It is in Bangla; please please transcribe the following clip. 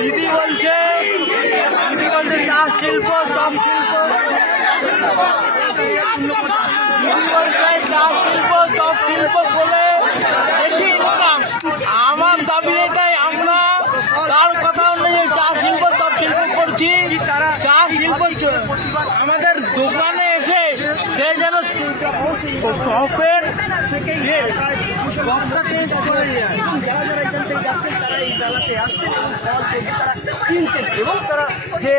দিদি বলছে চা শিল্প চপ শিল্প, দিদি বলছে চা শিল্প চপ শিল্প বলে বেশি ইনকাম। আমার দাবি এটাই, আমরা তার কথা অনুযায়ী চা শিল্প চপ শিল্প করছি। চা শিল্প আমাদের দোকানে এসে সে যেন চপের চপটা টেস্ট করে যায়। যারা যারা এখান থেকে যাচ্ছেন তারা এই মেলাতে আসছেন এবং ফল সবজি তারা কিনছেন এবং তারা যে